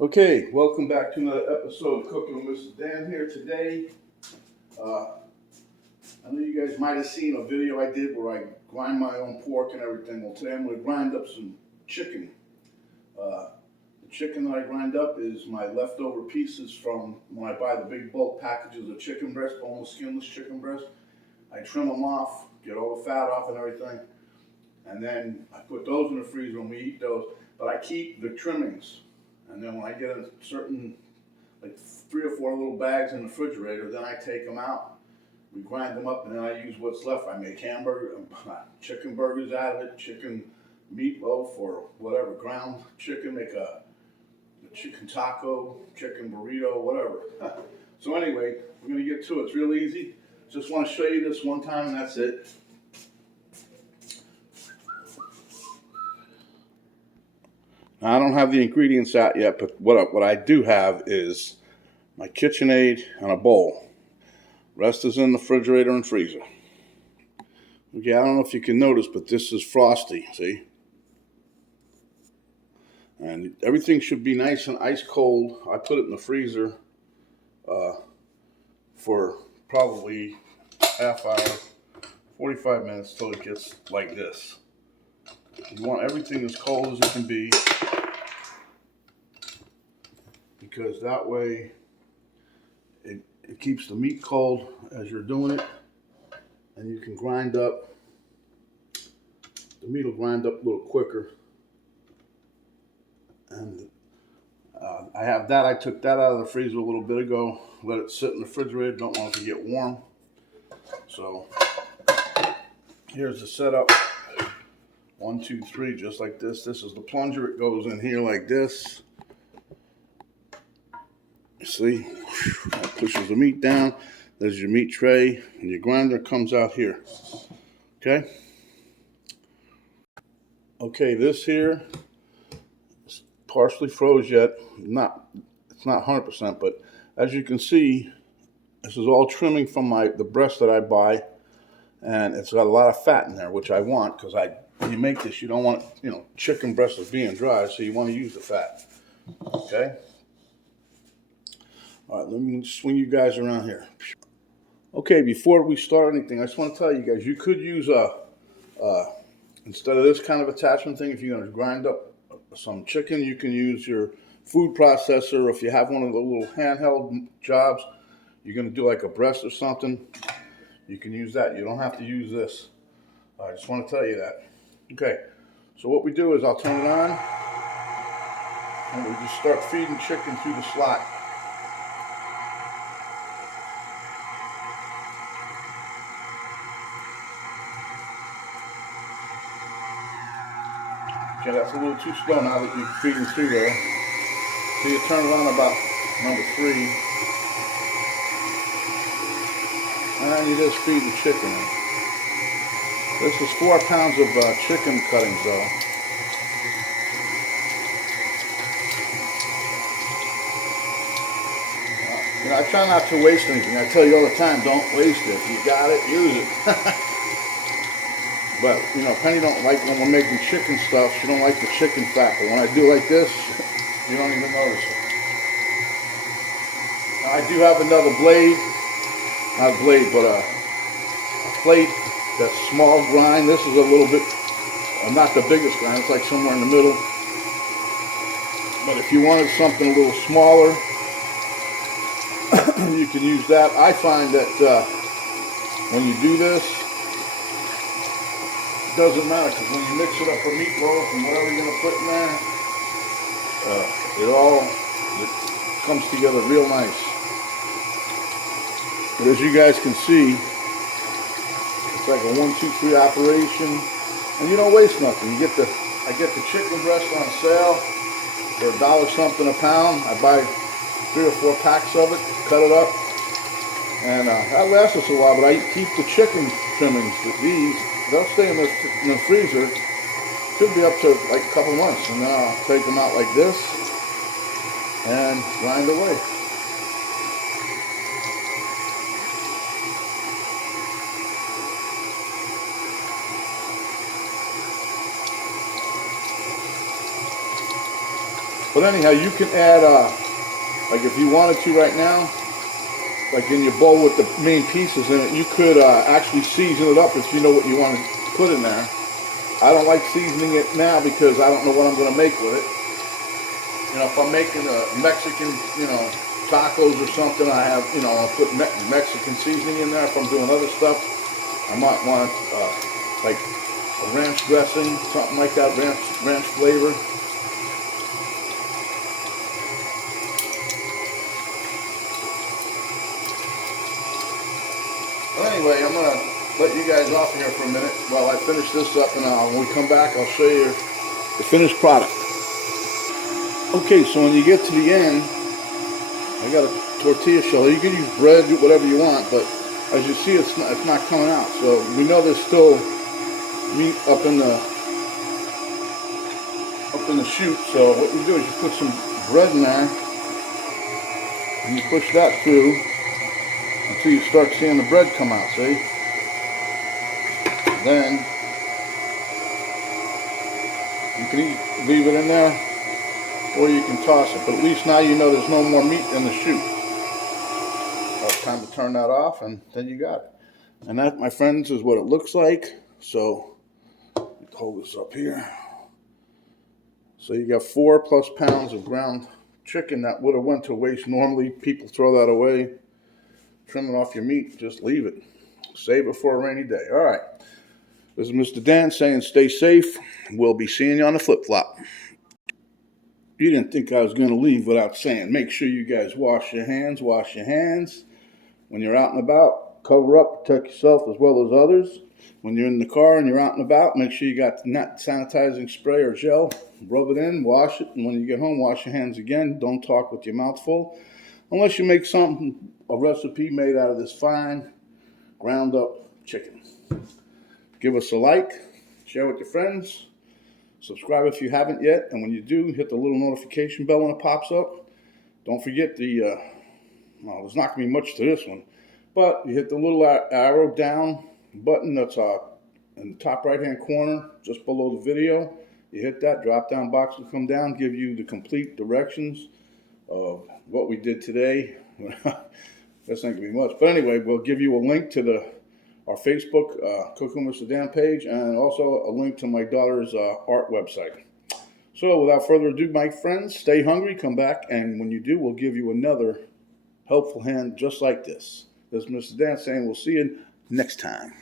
Okay, welcome back to another episode of Cooking with Mr. Dan here today. I know you guys might have seen a video I did where I grind my own pork and everything. Well, today I'm going to grind up some chicken. The chicken that I grind up is my leftover pieces from when I buy the big bulk packages of chicken breast, boneless, skinless chicken breast. I trim them off, get all the fat off and everything, and then I put those in the freezer and we eat those. But I keep the trimmings. And then when I get a certain, like 3 or 4 little bags in the refrigerator, then I take them out. We grind them up, and then I use what's left. I make chicken burgers out of it, chicken meatloaf or whatever, ground chicken, make a chicken taco, chicken burrito, whatever. So anyway, we're gonna get to it. It's real easy. Just want to show you this one time, and that's it. Now, I don't have the ingredients out yet, but what I do have is my KitchenAid and a bowl. Rest is in the refrigerator and freezer. Okay, I don't know if you can notice, but this is frosty, see? And everything should be nice and ice cold. I put it in the freezer for probably half hour, 45 minutes till it gets like this. You want everything as cold as it can be, because that way it keeps the meat cold as you're doing it, and you can grind up. The meat will grind up a little quicker. And I have that. I took that out of the freezer a little bit ago. Let it sit in the refrigerator. Don't want it to get warm. So here's the setup. 1, 2, 3, just like this. This is the plunger. It goes in here like this. See, that pushes the meat down. There's your meat tray, and your grinder comes out here. Okay. Okay, this here is partially froze yet. It's not 100%, but as you can see, this is all trimming from the breast that I buy, and it's got a lot of fat in there, which I want, because when you make this, you don't want chicken breast is being dry, so you want to use the fat. Okay. All right, let me swing you guys around here. Okay, before we start anything, I just want to tell you guys, you could use instead of this kind of attachment thing, if you're going to grind up some chicken, you can use your food processor. If you have one of the little handheld jobs, you're going to do like a breast or something, you can use that. You don't have to use this. I just want to tell you that. Okay, so what we do is I'll turn it on, and we just start feeding chicken through the slot. Okay, that's a little too slow now that you're feeding through there. So you turn it on about number 3. And you just feed the chicken in. This is 4 pounds of chicken cuttings though. I try not to waste anything. I tell you all the time, don't waste it. If you got it, use it. But, Penny don't like when we're making chicken stuff. She don't like the chicken fat. But when I do like this, you don't even notice it. Now, I do have another blade. Not blade, but a plate that's small grind. This is a little bit, not the biggest grind. It's like somewhere in the middle. But if you wanted something a little smaller, you can use that. I find that when you do this, doesn't matter, because when you mix it up for meatloaf and whatever you're going to put in there, it comes together real nice. But as you guys can see, it's like a 1, 2, 3 operation, and you don't waste nothing. I get the chicken breast on sale for $1 something a pound. I buy 3 or 4 packs of it, cut it up, and that lasts us a while. But I keep the chicken trimmings. They'll stay in the freezer. Could be up to like a couple months, and then I'll take them out like this and grind away. But anyhow, you can add, like if you wanted to right now, like in your bowl with the main pieces in it, you could actually season it up if you know what you want to put in there. I don't like seasoning it now because I don't know what I'm going to make with it. You know, if I'm making a Mexican, tacos or something, I have, I'll put Mexican seasoning in there. If I'm doing other stuff, I might want like a ranch dressing, something like that, ranch flavor. Well, anyway, I'm gonna let you guys off here for a minute while I finish this up, and when we come back, I'll show you the finished product. Okay, so when you get to the end, I got a tortilla shell. You can use bread, whatever you want, but as you see, it's not coming out. So we know there's still meat up in the chute. So what you do is you put some bread in there, and you push that through until you start seeing the bread come out. See? Then you can leave it in there, or you can toss it. But at least now you know there's no more meat in the chute. It's time to turn that off, and then you got it. And that, my friends, is what it looks like. So hold this up here. So you got 4+ pounds of ground chicken that would have went to waste. Normally people throw that away. Trim it off your meat, just leave it. Save it for a rainy day. All right. This is Mr. Dan saying stay safe. We'll be seeing you on the flip-flop. You didn't think I was going to leave without saying, make sure you guys wash your hands. When you're out and about, cover up, protect yourself as well as others. When you're in the car and you're out and about, make sure you got not sanitizing spray or gel. Rub it in, wash it, and when you get home, wash your hands again. Don't talk with your mouth full. Unless you make a recipe made out of this fine, ground up chicken. Give us a like, share with your friends, subscribe if you haven't yet, and when you do, hit the little notification bell when it pops up. Don't forget there's not going to be much to this one, but you hit the little arrow down button that's in the top right hand corner just below the video. You hit that, drop down box will come down, give you the complete directions of what we did today. This ain't gonna be much, but anyway, we'll give you a link to our Facebook Cooking with Mr. Dan page, and also a link to my daughter's art website. So without further ado, my friends, stay hungry, come back, and when you do, we'll give you another helpful hand just like this. This is Mr. Dan saying we'll see you next time.